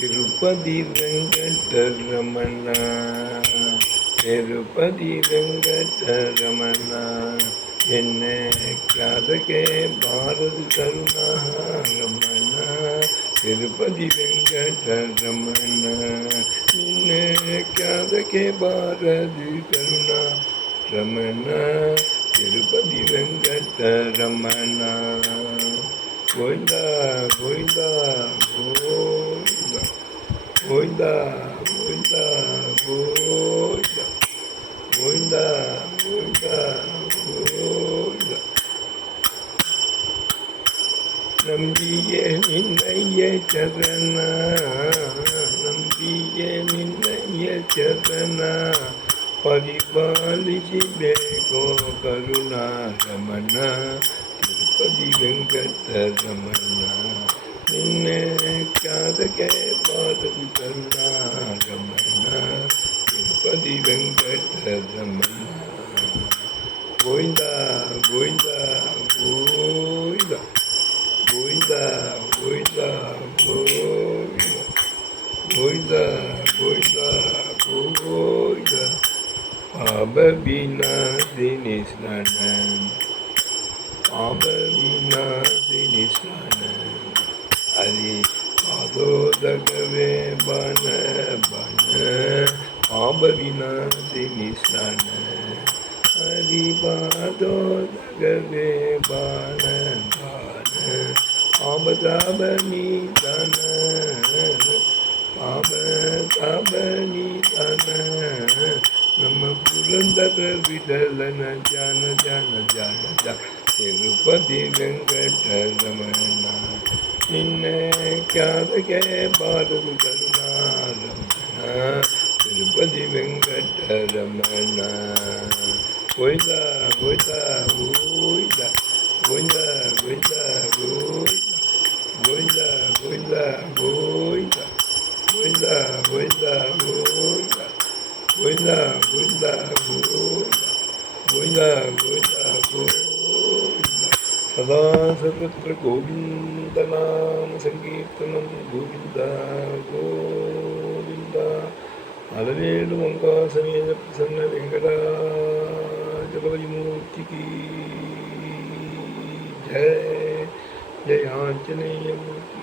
తిరుపతి వెంకటరమణ, తిరుపతి వెంకటరమణ, என்ன காதகே பாரதி கருணாரமண, திருப்பதி வெங்கடரமண, என்ன காதகே பாரதி கருணாரமண, திருப்பதி வெங்கடரமண. கோவிந்தா கோவிந்தா கோவிந்தா கோவிந்தா கோவிந்தா கோவிந்தா கோவிந்தா கோவிந்தா கோவிந்தா. நம்பிய நின்னைய சரண, நம்பிய நின்னைய சரண, ಪರಿಪಾಲಿಸಿ ಬೇಕೋ ಕರುಣಾರಮಣ, ತಿರುಪತಿ ವೆಂಕಟರಮಣ, ನಿನ್ನೆ ಕಾದಕ್ಕೆ ಪಾದದಿ ಕರುಣಾರಮಣ, ತಿರುಪತಿ ವೆಂಕಟರಮಣ. ಗೋವಿಂದ ಗೋವಿಂದ ಗೋವಿಂದ ಗೋವಿಂದ ಗೋವಿಂದ ಗೋವಿಂದ ಗೋವಿಂದ ಗೋವಿಂದ. பாப விநாசினி ஸ்நானம், பாப விநாசினி ஸ்நானம், ஹரி பாதோதகவே பன பன, பாப விநாசினி ஸ்நானம், ஹரி பாதோதகவே பன பன, பாபதாபனி தன, பாபதாபனி தன, ನಮ್ಮ ಪುರಂದರ ವಿಠಲನ ಜಾನ ಜಾನ ಜಾನ ಜಾನ, ತಿರುಪತಿ ವೆಂಕಟರಮಣ, ನಿನ್ನ ಕಾದಗೆ ಬಾರದು ಕರುಣಾರಮಣ, ತಿರುಪತಿ ವೆಂಕಟರಮಣ. ಗೋವಿಂದ ಗೋವಿಂದ ಗೋವಿಂದ ಗೋವಿಂದ ಗೋವಿಂದ ಗೋವಿಂದ ಗೋವಿಂದ ಗೋವಿಂದ ಗೋವಿಂದ ಗೋವಿಂದ ಗೋವಿಂದ ಗೋವಿಂದ ಗೋವಿಂದ ಗೋವಿಂದ ಗೋವಿಂದ ಗೋವಿಂದ. ಸದಾ ಸರ್ವತ್ರ ಗೋವಿಂದ ನಾಮ ಸಂಕೀರ್ತನಂ, ಗೋವಿಂದ ಗೋವಿಂದ. ಅಲವೇಲು ಮಂಕಾಸಮೇತ ಪ್ರಸನ್ನ ವೆಂಕಟಾಚಲಪತಿ ಮೂರ್ತಿಗೆ ಜಯ. ಜಯ ಆಂಜನೇಯ ಮೂರ್ತಿ.